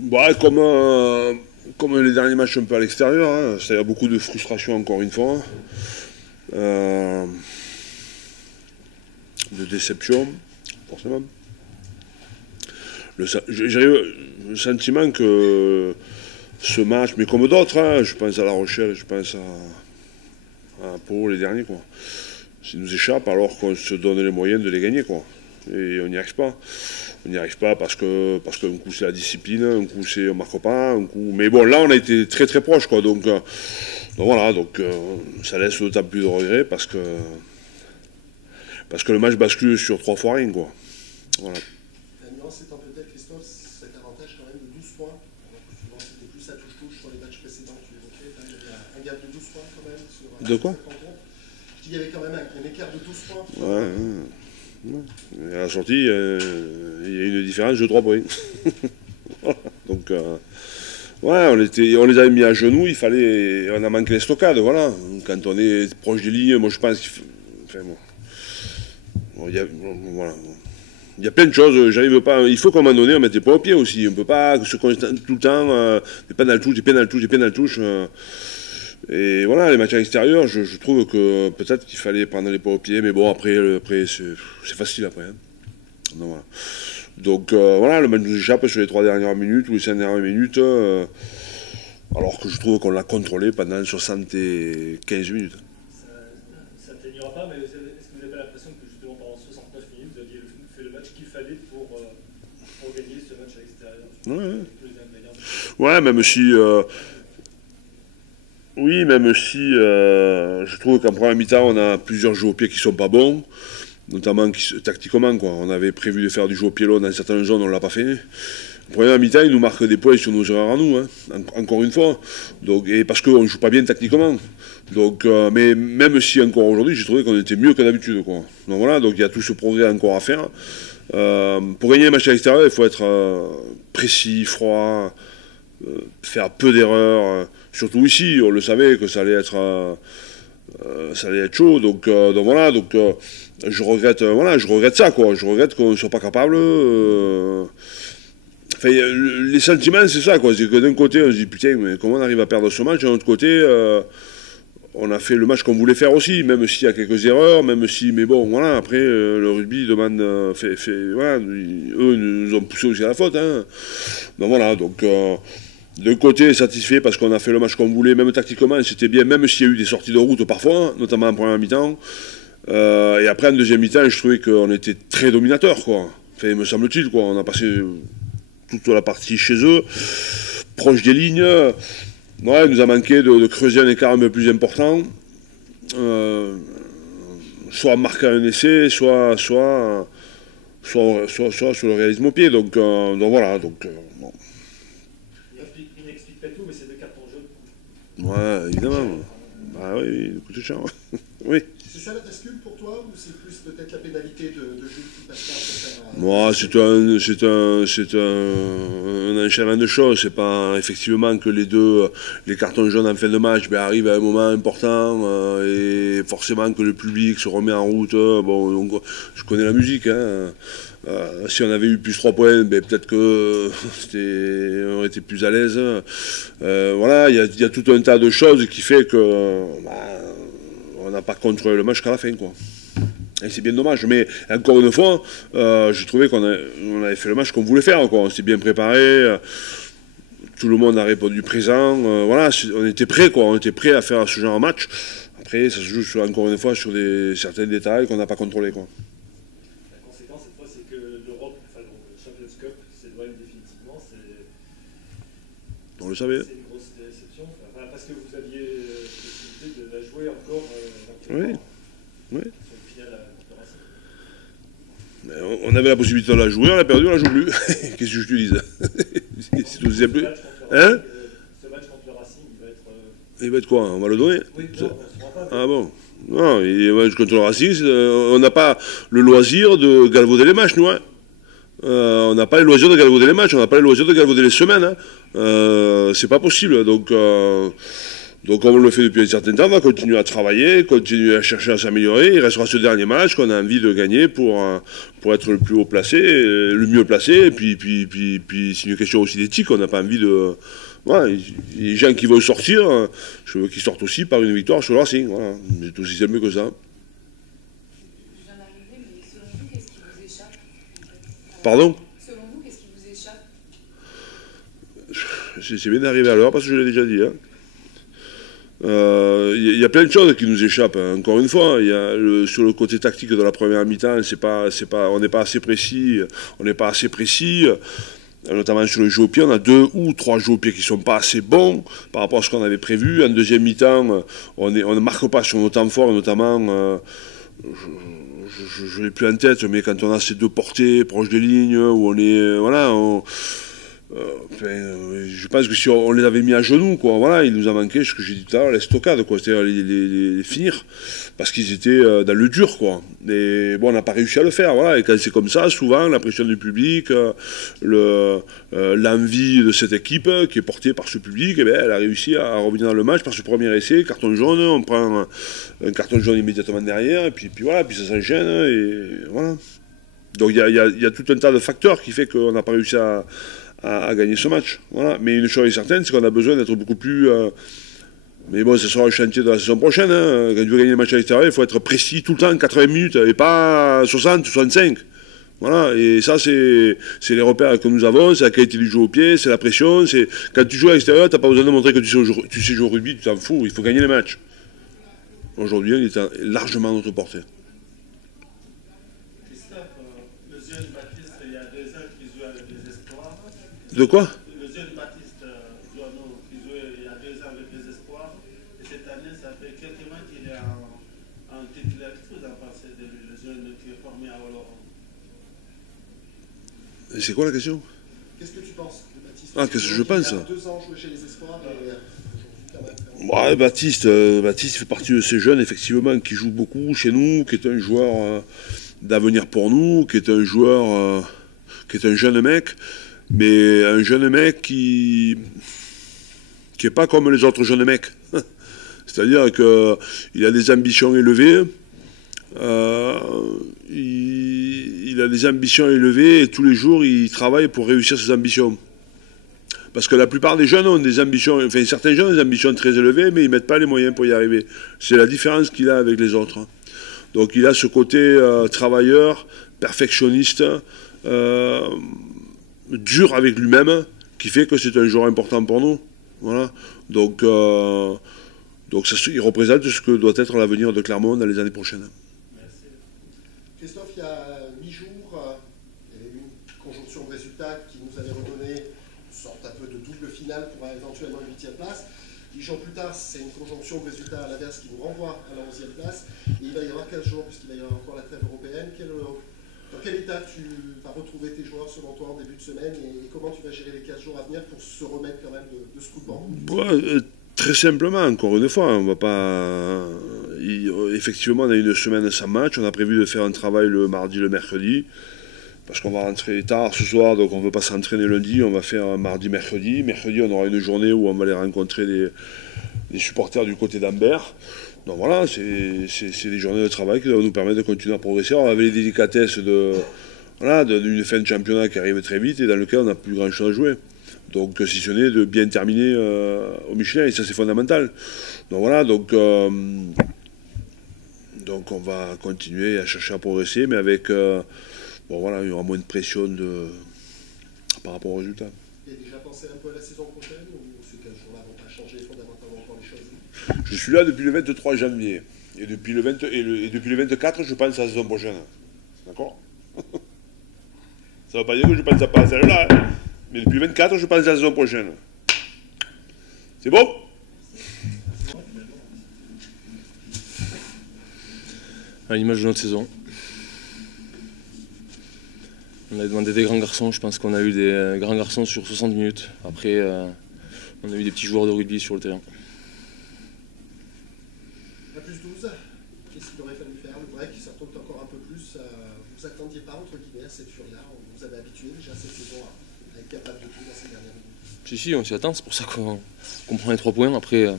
Bah, comme les derniers matchs un peu à l'extérieur, hein, il y a beaucoup de frustration encore une fois, de déception, forcément. J'ai le sentiment que ce match, mais comme d'autres, hein, je pense à La Rochelle, je pense à Pau, les derniers, quoi. Ça nous échappe alors qu'on se donne les moyens de les gagner, quoi. Et on n'y arrive pas. On n'y arrive pas parce qu'un coup c'est la discipline, un coup c'est on marque pas, un coup. Mais bon, là on a été très très proche, quoi. Donc voilà, ça laisse d'autant plus de regrets parce que le match bascule sur 3 fois rien, quoi. Voilà. La nuance étant peut-être, Christophe, cet avantage quand même de 12 points. Alors que souvent c'était plus à touche-touche sur les matchs précédents que tu évoquais. Il y a un gap de 12 points quand même sur de quoi cette rencontre. Je dis qu'il y avait quand même un écart de 12 points. Ouais. Et à la sortie, il y a une différence de 3 points. Voilà. Donc, ouais, on les avait mis à genoux, on a manqué les stockades, voilà. Quand on est proche des lignes, moi je pense qu'il faut. Enfin, bon, voilà. Il y a plein de choses, j'arrive pas. Il faut qu'à un moment donné, on mette les points au pied aussi. On ne peut pas se concentrer tout le temps, des pénales touches, des pénales touches, des pénales touches. Et voilà, les matchs à l'extérieur, je trouve que peut-être qu'il fallait prendre les points au pied, mais bon, après c'est facile après. Hein. Donc voilà, le match nous échappe sur les 3 dernières minutes ou les 5 dernières minutes, alors que je trouve qu'on l'a contrôlé pendant 75 minutes. Ça ne t'énira pas, mais est-ce que vous n'avez pas l'impression que justement pendant 69 minutes, vous aviez fait le match qu'il fallait pour gagner ce match à l'extérieur? Ouais, même si. Oui, même si je trouve qu'en première mi-temps, on a plusieurs jeux au pied qui sont pas bons, notamment tactiquement, quoi. On avait prévu de faire du jeu au pied long dans certaines zones, on ne l'a pas fait. En première mi-temps, ils nous marquent des points sur nos erreurs à nous, hein, encore une fois. Donc, et parce qu'on ne joue pas bien tactiquement. Donc, mais même si encore aujourd'hui, j'ai trouvé qu'on était mieux que d'habitude, quoi. Donc voilà, donc il y a tout ce progrès encore à faire. Pour gagner un match à l'extérieur, il faut être précis, froid, faire peu d'erreurs. Surtout ici, on le savait que ça allait être chaud. Donc voilà, je regrette ça, quoi. Je regrette qu'on ne soit pas capable. Enfin, les sentiments, c'est ça, quoi. C'est que d'un côté, on se dit putain, mais comment on arrive à perdre ce match? De l'autre côté, on a fait le match qu'on voulait faire aussi, même s'il y a quelques erreurs, même si, mais bon, voilà. Après, le rugby demande, voilà, eux nous ont poussé aussi à la faute, hein. Donc voilà, donc. D'un côté, satisfait parce qu'on a fait le match qu'on voulait, même tactiquement, c'était bien, même s'il y a eu des sorties de route parfois, notamment en première mi-temps. Et après, en deuxième mi-temps, je trouvais qu'on était très dominateur, quoi. Enfin, me semble-t-il, quoi. On a passé toute la partie chez eux, proche des lignes. Ouais, il nous a manqué de creuser un écart un peu plus important. Soit en marquant un essai, soit sur le réalisme au pied. Donc voilà, bon. Il n'explique pas tout, mais c'est 2 cartons jaunes. Ouais, évidemment. Ah oui, il coûte cher. Oui. C'est ça la bascule pour toi, ou c'est plus peut-être la pénalité de Jules qui passe pas? Moi, c'est un enchaînement de choses. C'est pas effectivement que les cartons jaunes en fin de match arrivent à un moment important et forcément que le public se remet en route. Bon, donc, je connais la musique, hein. Si on avait eu plus 3 points, peut-être que on aurait été plus à l'aise. Voilà, il y a tout un tas de choses qui fait que on n'a pas contrôlé le match qu'à la fin, quoi. Et c'est bien dommage, mais encore une fois, je trouvais qu'on avait fait le match qu'on voulait faire, quoi. On s'était bien préparé, tout le monde a répondu présent, voilà, on était prêts, quoi. On était prêts à faire ce genre de match. Après, ça se joue encore une fois sur certains détails qu'on n'a pas contrôlés, quoi. La conséquence, cette fois, c'est que l'Europe, enfin le Champions Cup, s'éloigne définitivement. On le savait. C'est une grosse déception, enfin, parce que vous aviez possibilité de la jouer encore. Oui. Oui. Sur le final de Racing. On avait la possibilité de la jouer, on l'a perdu, on la joue plus. Qu'est-ce que je te dise? C'est tout simple. Hein? Ce match contre le Racing, il va être quoi? On va le donner? Oui, non, on ne se rend pas. Ah bon? Non, le match contre le Racing, on n'a pas le loisir de galvauder les matchs, nous. Hein. On n'a pas les loisirs de galvauder les matchs, on n'a pas les loisirs de galvauder les semaines. Hein. C'est pas possible. Donc, Donc comme on le fait depuis un certain temps, on va continuer à travailler, continuer à chercher à s'améliorer. Il restera ce dernier match qu'on a envie de gagner pour être le plus haut placé, le mieux placé. Et puis c'est une question aussi d'éthique, on n'a pas envie de... Voilà, les gens qui veulent sortir, je veux qu'ils sortent aussi par une victoire sur le Racing. Voilà. C'est aussi simple que ça. Pardon ? Selon vous, qu'est-ce qui vous échappe ? C'est bien d'arriver à l'heure parce que je l'ai déjà dit. Il y a plein de choses qui nous échappent. Encore une fois, sur le côté tactique de la première mi-temps, on n'est pas assez précis. Notamment sur le jeu au pied, on a 2 ou 3 jeux au pied qui ne sont pas assez bons par rapport à ce qu'on avait prévu. En deuxième mi-temps, on ne marque pas sur nos temps forts, notamment, je ne l'ai plus en tête, mais quand on a ces 2 portées proches des lignes, où on est... Voilà, je pense que si on les avait mis à genoux, quoi, voilà, il nous a manqué ce que j'ai dit tout à l'heure, les stockades, quoi, c'est-à-dire les finir, parce qu'ils étaient dans le dur, quoi. Et bon, on n'a pas réussi à le faire, voilà. Et quand c'est comme ça, souvent, la pression du public, l'envie de cette équipe qui est portée par ce public, eh bien, elle a réussi à revenir dans le match par ce premier essai, carton jaune, on prend un carton jaune immédiatement derrière, et puis voilà, puis ça s'enchaîne, et voilà. Donc il y a tout un tas de facteurs qui fait qu'on n'a pas réussi à gagner ce match. Voilà. Mais une chose est certaine, c'est qu'on a besoin d'être beaucoup plus... mais bon, ce sera le chantier de la saison prochaine. Quand tu veux gagner le match à l'extérieur, il faut être précis tout le temps, 80 minutes, et pas 60, 65. Voilà, et ça, c'est les repères que nous avons, c'est la qualité du jeu au pied, c'est la pression. Quand tu joues à l'extérieur, tu n'as pas besoin de montrer que tu sais jouer au rugby, tu t'en fous, il faut gagner les matchs. Aujourd'hui, il est largement à notre portée. De quoi? Le jeune Baptiste Joanneau, qui jouait il y a 2 ans avec les espoirs, et cette année, ça fait quelques mois qu'il est en titulaire. Qu'est-ce que vous en pensez de lui, le jeune qui est formé à Oloron? C'est quoi la question? Qu'est-ce que tu penses de Baptiste? Qu'est-ce que je pense? Il y a 2 ans joué chez les espoirs et ouais, Baptiste fait partie de ces jeunes, effectivement, qui jouent beaucoup chez nous, qui est un joueur d'avenir pour nous, qui est un joueur, qui est un jeune mec. Mais un jeune mec qui est pas comme les autres jeunes mecs. C'est-à-dire qu'il a des ambitions élevées. Il a des ambitions élevées et tous les jours, il travaille pour réussir ses ambitions. Parce que la plupart des jeunes ont des ambitions, enfin certains jeunes ont des ambitions très élevées, mais ils ne mettent pas les moyens pour y arriver. C'est la différence qu'il a avec les autres. Donc il a ce côté travailleur, perfectionniste, dur avec lui-même, qui fait que c'est un joueur important pour nous. Voilà. Donc ça, il représente ce que doit être l'avenir de Clermont dans les années prochaines. Merci. Christophe, il y a 8 jours, il y avait une conjonction de résultats qui nous avait redonné une sorte un peu de double finale pour éventuellement une 8e place. 10 jours plus tard, c'est une conjonction de résultats à l'inverse qui nous renvoie à la 11e place. Et il va y avoir 15 jours, puisqu'il va y avoir encore la trêve européenne. Dans quel état tu vas retrouver tes joueurs selon toi en début de semaine et comment tu vas gérer les 15 jours à venir pour se remettre quand même de ce coup de vent? Très simplement, encore une fois, on va pas... Effectivement, on a une semaine sans match, on a prévu de faire un travail le mardi, le mercredi, parce qu'on va rentrer tard ce soir, donc on ne veut pas s'entraîner lundi, on va faire mardi, mercredi. Mercredi, on aura une journée où on va aller rencontrer les supporters du côté d'Ambert. Donc voilà, c'est des journées de travail qui doivent nous permettre de continuer à progresser. On avait les délicatesses d'une fin de championnat qui arrive très vite et dans lequel on n'a plus grand-chose à jouer. Donc si ce n'est de bien terminer au Michelin, et ça c'est fondamental. Donc voilà, donc on va continuer à chercher à progresser, mais avec, il y aura moins de pression par rapport aux résultats. Tu as déjà pensé un peu à la saison prochaine ou ces 15 jours-là vont pas changer fondamentalement encore les choses? Je suis là depuis le 23 janvier. Et depuis le 24, je pense à la saison prochaine. D'accord? Ça ne veut pas dire que je pense pas à celle-là. Mais depuis le 24, je pense à la saison prochaine. C'est bon? À l'image de notre saison. On a demandé des grands garçons. Je pense qu'on a eu des grands garçons sur 60 minutes. Après, on a eu des petits joueurs de rugby sur le terrain. Qu'est-ce qu'il aurait fallu faire? Le break, ça tombe encore un peu plus. Vous attendiez pas, entre guillemets, à cette furie-là? Vous avez habitué déjà cette saison à être capable de tout dans ces dernières minutes? Si, on s'y attend. C'est pour ça qu'on prend les 3 points. Après,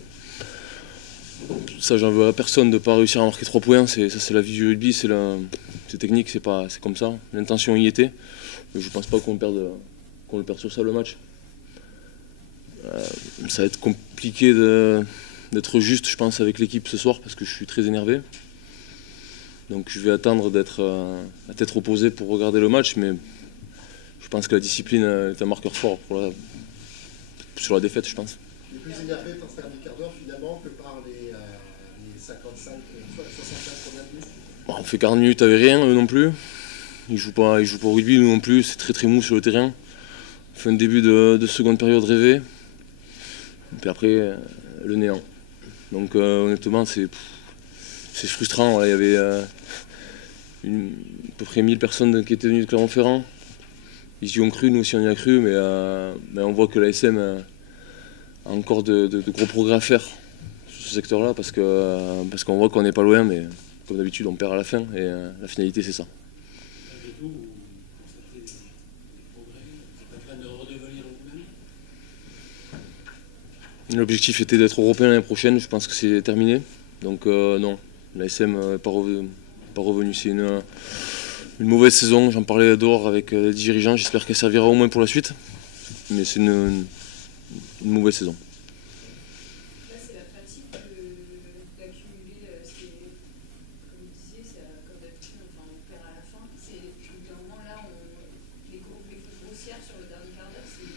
Ça, j'en veux à personne de ne pas réussir à marquer 3 points. Ça, c'est la vie du rugby, c'est technique, c'est comme ça. L'intention y était. Mais je ne pense pas qu'on le perde sur ça le match. Ça va être compliqué d'être juste, je pense, avec l'équipe ce soir parce que je suis très énervé. Donc je vais attendre d'être à tête reposée pour regarder le match, mais je pense que la discipline est un marqueur fort sur la défaite, je pense. Les plus énervés par ce dernier quart d'heure finalement que par les 65, 65 qu'on a vus. On fait 40 minutes avec rien, eux non plus. Ils jouent pas au rugby, nous non plus. C'est très très mou sur le terrain. On fait un début de seconde période rêvé. Et puis après, le néant. Donc honnêtement, c'est frustrant. Voilà, il y avait à peu près 1000 personnes qui étaient venues de Clermont-Ferrand. Ils y ont cru, nous aussi on y a cru, mais on voit que l'ASM a encore de gros progrès à faire sur ce secteur-là parce qu'on voit qu'on n'est pas loin, mais comme d'habitude on perd à la fin et la finalité c'est ça. L'objectif était d'être européen l'année prochaine, je pense que c'est terminé. Donc non, l'ASM n'est pas revenu. C'est une mauvaise saison, j'en parlais dehors avec les dirigeants, j'espère qu'elle servira au moins pour la suite. Mais c'est une mauvaise saison. Là, c'est la fatigue d'accumuler, comme vous disiez, comme d'habitude, on perd à la fin. C'est d'un moment là, les fautes grossières sur le dernier quart d'heure, c'est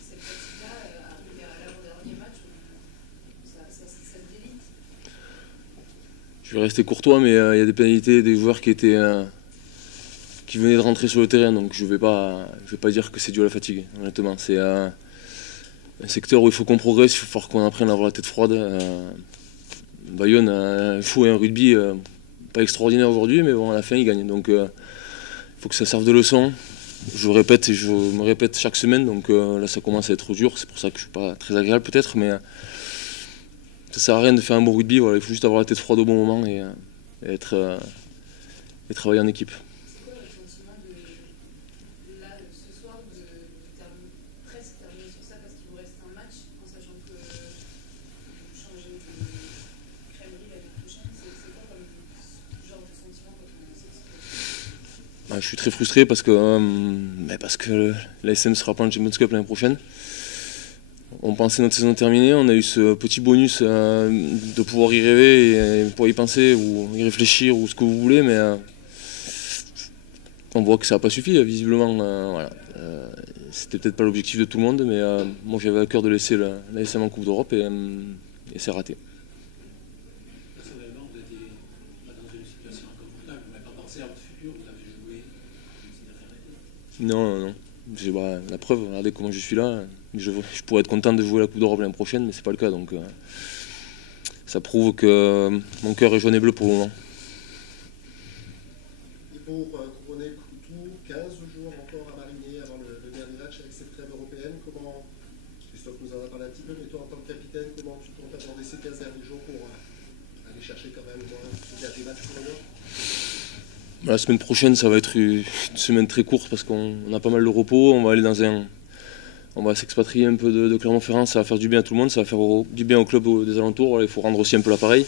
cette fatigue-là, arriver à l'avant-dernier match, ça se délite. Je vais rester courtois, mais il y a des pénalités des joueurs qui venaient de rentrer sur le terrain, donc je vais pas dire que c'est dû à la fatigue, honnêtement. C'est un secteur où il faut qu'on progresse, il faut qu'on apprenne à avoir la tête froide. Bayonne a un fou et un rugby pas extraordinaire aujourd'hui, mais bon, à la fin, ils gagnent. Donc il faut que ça serve de leçon. Je répète et je me répète chaque semaine, donc là, ça commence à être dur. C'est pour ça que je suis pas très agréable peut-être, mais ça sert à rien de faire un bon rugby. Voilà, il faut juste avoir la tête froide au bon moment et travailler en équipe. Je suis très frustré parce que l'ASM ne sera pas en Champions Cup l'année prochaine. On pensait notre saison terminée, on a eu ce petit bonus de pouvoir y rêver et pouvoir y penser ou y réfléchir ou ce que vous voulez, mais on voit que ça n'a pas suffi visiblement. Voilà. C'était peut-être pas l'objectif de tout le monde, mais moi j'avais à cœur de laisser l'ASM en Coupe d'Europe et c'est raté. Personnellement, vous n'étiez pas dans une situation inconfortable, vous n'avez pas pensé à votre futur, vous avez joué. Non. La preuve, regardez comment je suis là. Je pourrais être content de jouer la Coupe d'Europe l'année prochaine, mais c'est pas le cas. Donc ça prouve que mon cœur est jaune et bleu pour le moment. Et pour couronner le tout, 15 jours encore à mariner avant le dernier match avec cette trêve européenne. Comment, Christophe nous en a parlé un petit peu, mais toi en tant que capitaine, comment tu comptes aborder ces 15 derniers jours pour aller chercher quand même le dernier match pour le Nord? La semaine prochaine, ça va être une semaine très courte parce qu'on a pas mal de repos. On va aller on va s'expatrier un peu de Clermont-Ferrand. Ça va faire du bien à tout le monde, ça va faire du bien au club des alentours. Voilà, il faut rendre aussi un peu l'appareil.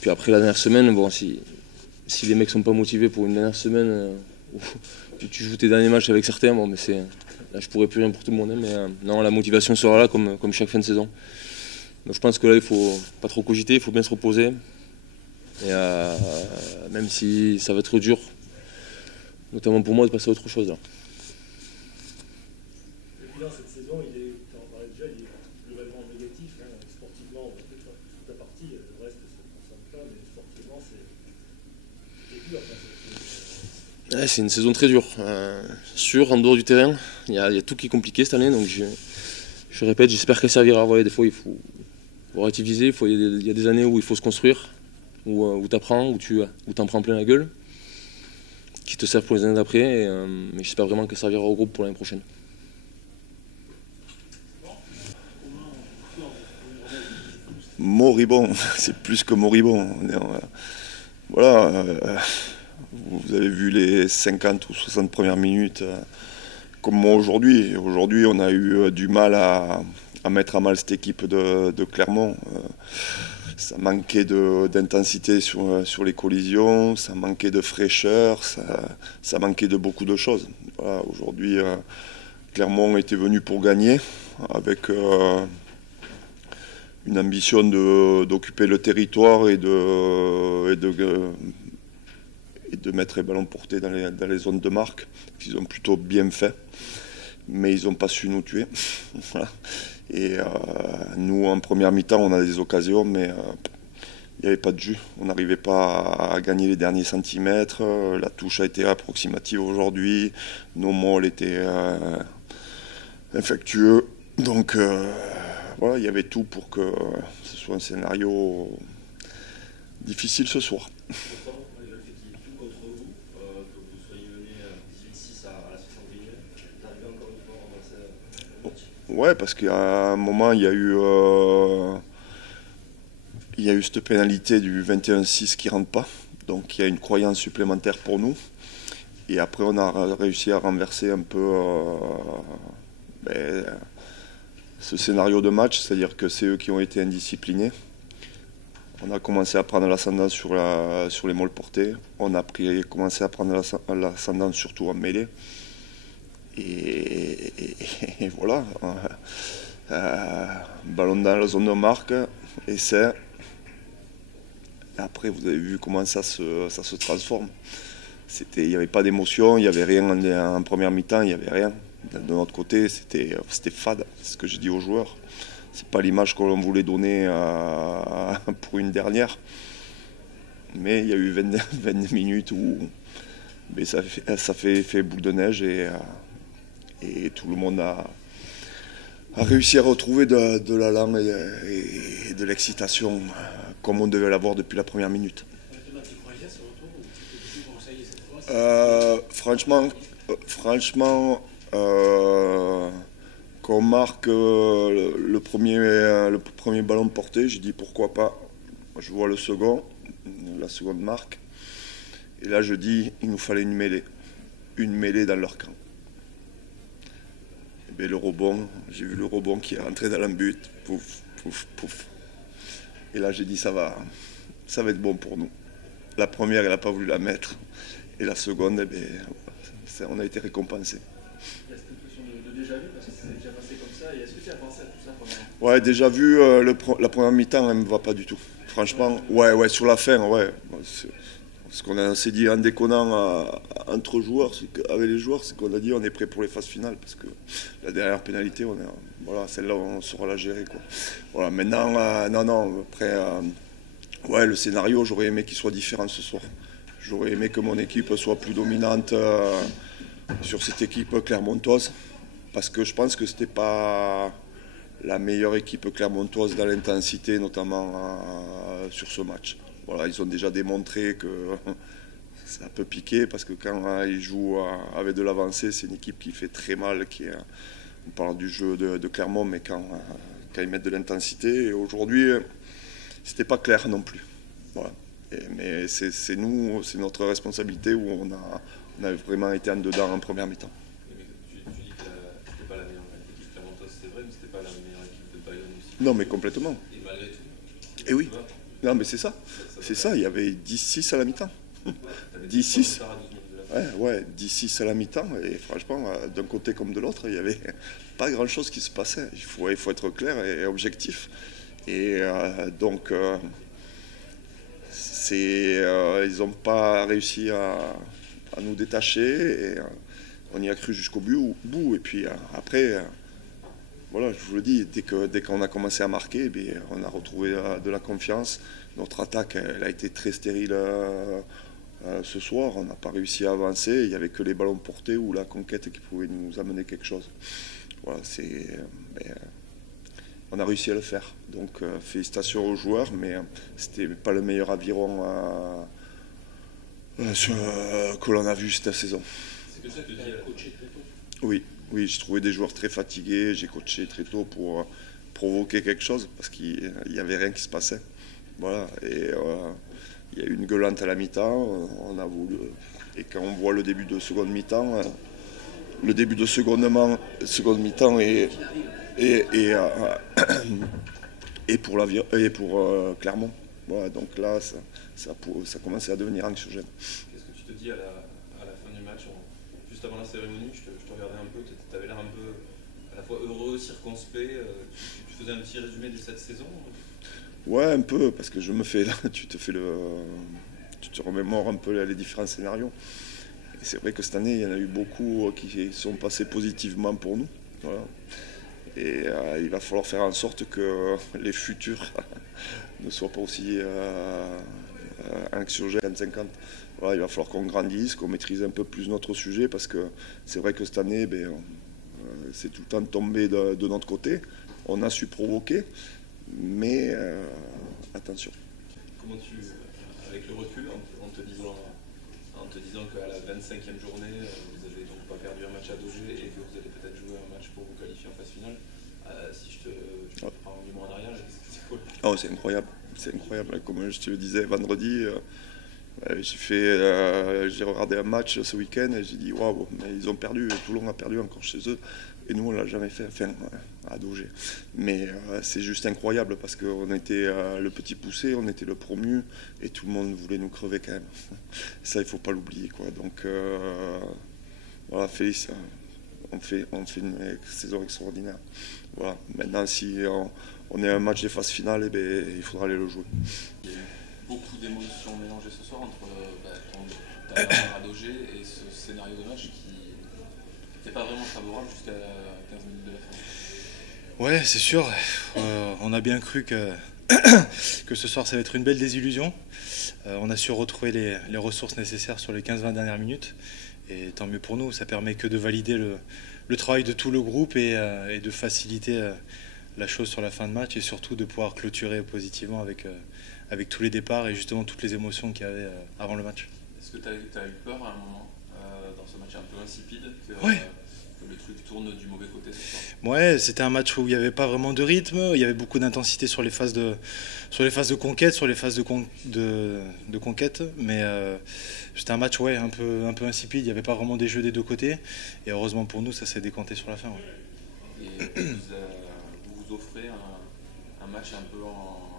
Puis après la dernière semaine, bon, si les mecs sont pas motivés pour une dernière semaine où tu joues tes derniers matchs avec certains, bon, mais là je pourrais plus rien pour tout le monde. Mais non, la motivation sera là comme chaque fin de saison. Donc je pense que là il faut pas trop cogiter, il faut bien se reposer. Et même si ça va être dur, notamment pour moi, de passer à autre chose là. Le bilan cette saison, tu en parlais déjà, il est globalement négatif. Sportivement, toute la partie, le reste ne se concerne pas, mais sportivement, c'est dur. C'est une saison très dure. En dehors du terrain, il y a tout qui est compliqué cette année, donc je répète, j'espère qu'elle servira. Voilà, des fois, il faut relativiser, il y a des années où il faut se construire. Où tu apprends, où t'en prends plein la gueule, qui te servent pour les années d'après, mais j'espère vraiment qu'elle servira au groupe pour l'année prochaine. Moribond, c'est plus que moribond. Voilà, vous avez vu les 50 ou 60 premières minutes, comme moi aujourd'hui. Aujourd'hui, on a eu du mal à mettre à mal cette équipe de Clermont. ça manquait d'intensité sur les collisions, ça manquait de fraîcheur, ça manquait de beaucoup de choses. Voilà, aujourd'hui, Clermont était venu pour gagner, avec une ambition d'occuper le territoire et de mettre les ballons portés dans les zones de marque, qu'ils ont plutôt bien fait, mais ils n'ont pas su nous tuer. Voilà. Et nous, en première mi-temps, on a des occasions, mais il n'y avait pas de jus. On n'arrivait pas à gagner les derniers centimètres. La touche a été approximative aujourd'hui. Nos molles étaient infectueux. Donc voilà, il y avait tout pour que ce soit un scénario difficile ce soir. Pourtant, malgré le fait qu'il y ait tout contre vous, que vous soyez mené 18-6 à la 61e, vous arrivez encore une fois à renverser le match. Ouais, parce qu'à un moment, il y a eu cette pénalité du 21-6 qui ne rentre pas. Donc il y a une croyance supplémentaire pour nous. Et après, on a réussi à renverser un peu ce scénario de match, c'est-à-dire que c'est eux qui ont été indisciplinés. On a commencé à prendre l'ascendant sur les molles portés. On a commencé à prendre l'ascendant surtout en mêlée. Et voilà. Ballon dans la zone de marque, essai. Et après, vous avez vu comment ça se transforme. Il n'y avait pas d'émotion, il n'y avait rien en première mi-temps, il n'y avait rien. De notre côté, c'était fade, c'est ce que je dis aux joueurs. C'est pas l'image qu'on voulait donner pour une dernière. Mais il y a eu 20 minutes où ça fait boule de neige et tout le monde a réussi à retrouver de l'allant et de l'excitation comme on devait l'avoir depuis la première minute. Franchement, quand on marque le premier ballon porté, j'ai dit pourquoi pas. Je vois la seconde marque. Et là, je dis il nous fallait une mêlée dans leur camp. Et bien, le rebond, j'ai vu le rebond qui est rentré dans l'embut, pouf, pouf, pouf. Et là, j'ai dit ça va être bon pour nous. La première, elle n'a pas voulu la mettre. Et la seconde, eh bien, on a été récompensé. Il y a cette impression de déjà vu, parce que c'est déjà passé comme ça. Et est-ce que tu as pensé à tout ça pendant... Ouais, déjà vu, la première mi-temps, elle ne me va pas du tout. Franchement, ouais, sur la fin, ouais. Ce qu'on s'est dit en déconnant entre joueurs, avec les joueurs, c'est qu'on a dit on est prêt pour les phases finales. Parce que la dernière pénalité, voilà, celle-là, on saura la gérer, quoi. Voilà, maintenant, non, après, ouais, le scénario, j'aurais aimé qu'il soit différent ce soir. J'aurais aimé que mon équipe soit plus dominante sur cette équipe clermontoise, parce que je pense que c'était pas la meilleure équipe clermontoise dans l'intensité, notamment sur ce match. Voilà, ils ont déjà démontré que ça peut piquer, parce que quand ils jouent avec de l'avancée, c'est une équipe qui fait très mal. On parle du jeu de Clermont, mais quand ils mettent de l'intensité, et aujourd'hui, c'était pas clair non plus. Voilà. Mais c'est nous, c'est notre responsabilité où on a vraiment été en dedans en première mi-temps. Tu dis que c'était pas la meilleure équipe clermontoise, c'est vrai, mais c'était pas la meilleure équipe de Bayonne aussi. Non, mais complètement. Et malgré tout. Et oui. Non, mais c'est ça. C'est ça, il y avait 10-6 à la mi-temps. 10-6. Ouais, 10-6 à la mi-temps. Et franchement, d'un côté comme de l'autre, il n'y avait pas grand-chose qui se passait. Il faut être clair et objectif. Et donc... ils n'ont pas réussi à nous détacher et on y a cru jusqu'au bout. Et puis après, voilà, je vous le dis, dès qu'on a commencé à marquer, on a retrouvé de la confiance. Notre attaque, elle a été très stérile ce soir. On n'a pas réussi à avancer. Il n'y avait que les ballons portés ou la conquête qui pouvait nous amener quelque chose. Voilà, on a réussi à le faire. Donc félicitations aux joueurs, mais c'était pas le meilleur aviron que l'on a vu cette saison. C'est que ça que tu as coaché très tôt. Oui, j'ai trouvé des joueurs très fatigués. J'ai coaché très tôt pour provoquer quelque chose, parce qu'il n'y avait rien qui se passait. Voilà, et il y a eu une gueulante à la mi-temps. On a voulu, et quand on voit le début de seconde mi-temps, et pour Clermont. Voilà, donc là, ça commençait à devenir anxiogène. Qu'est-ce que tu te dis à la fin du match, juste avant la cérémonie, je te regardais un peu, tu avais l'air un peu à la fois heureux, circonspect, tu faisais un petit résumé de cette saison? Ouais, un peu, parce que tu te remémores un peu les différents scénarios. Et c'est vrai que cette année, il y en a eu beaucoup qui sont passés positivement pour nous. Voilà. Et il va falloir faire en sorte que les futurs ne soient pas aussi anxiogènes 50-50. Voilà, il va falloir qu'on grandisse, qu'on maîtrise un peu plus notre sujet, parce que c'est vrai que cette année, c'est tout le temps tombé de notre côté. On a su provoquer, mais attention. Comment avec le recul, en te disant qu'à la 25e journée, vous n'avez donc pas perdu un match à Dogé et que vous allez peut-être jouer un match pour vous qualifier en phase finale, si je te prends du mois en arrière, c'est cool. Oh, c'est incroyable. Comme je te le disais vendredi, j'ai regardé un match ce week-end et j'ai dit waouh, mais ils ont perdu, Toulon a perdu encore chez eux. Et nous, on ne l'a jamais fait, à Dogé. Mais c'est juste incroyable parce qu'on était le petit poussé, on était le promu et tout le monde voulait nous crever quand même. Ça, il ne faut pas l'oublier, quoi. Donc, voilà, Félix, on fait une saison extraordinaire. Voilà. Maintenant, si on est à un match des phases finales, il faudra aller le jouer. Il y a eu beaucoup d'émotions mélangées ce soir entre ton dernière à Dogé et ce scénario de match qui n'était pas vraiment favorable jusqu'à 15 minutes de la fin. Ouais, c'est sûr. On a bien cru que ce soir ça va être une belle désillusion. On a su retrouver les ressources nécessaires sur les 15-20 dernières minutes. Et tant mieux pour nous, ça permet que de valider le travail de tout le groupe et de faciliter la chose sur la fin de match et surtout de pouvoir clôturer positivement avec tous les départs et justement toutes les émotions qu'il y avait avant le match. Est-ce que tu as eu peur à un moment dans ce match un peu insipide que le truc tourne du mauvais côté ce soir? Ouais, c'était un match où il n'y avait pas vraiment de rythme, il y avait beaucoup d'intensité sur les phases de conquête, sur les phases de conquête, mais c'était un match un peu insipide, il n'y avait pas vraiment des jeux des deux côtés, et heureusement pour nous, ça s'est décanté sur la fin. Ouais. Et vous offrez un match un peu en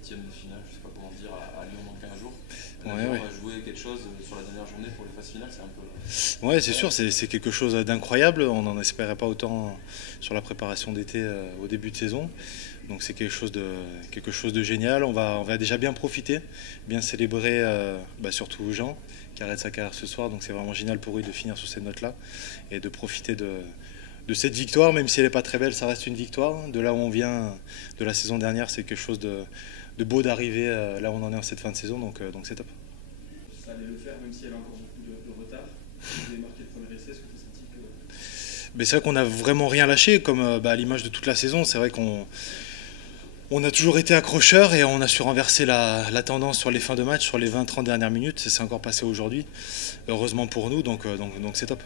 huitième de finale, je ne sais pas comment dire, à Lyon dans 15 jours. On va jouer quelque chose sur la dernière journée pour les phases finales, c'est un peu... Ouais, c'est sûr, c'est quelque chose d'incroyable. On n'en espérait pas autant sur la préparation d'été au début de saison. Donc c'est quelque chose de génial. On va déjà bien profiter, bien célébrer surtout Jean qui arrête sa carrière ce soir. Donc c'est vraiment génial pour lui de finir sur cette note-là et de profiter de cette victoire, même si elle n'est pas très belle, ça reste une victoire. De là où on vient, de la saison dernière, c'est quelque chose de beau d'arriver là où on en est en cette fin de saison, donc c'est top. Ça allait le faire, même s'il y avait encore beaucoup de retard. Vous avez marqué le premier essai, est-ce que tu as senti que... Mais c'est vrai qu'on n'a vraiment rien lâché, comme à l'image de toute la saison. C'est vrai qu'on a toujours été accrocheurs et on a su renverser la tendance sur les fins de match, sur les 20-30 dernières minutes. C'est encore passé aujourd'hui, heureusement pour nous, donc c'est top.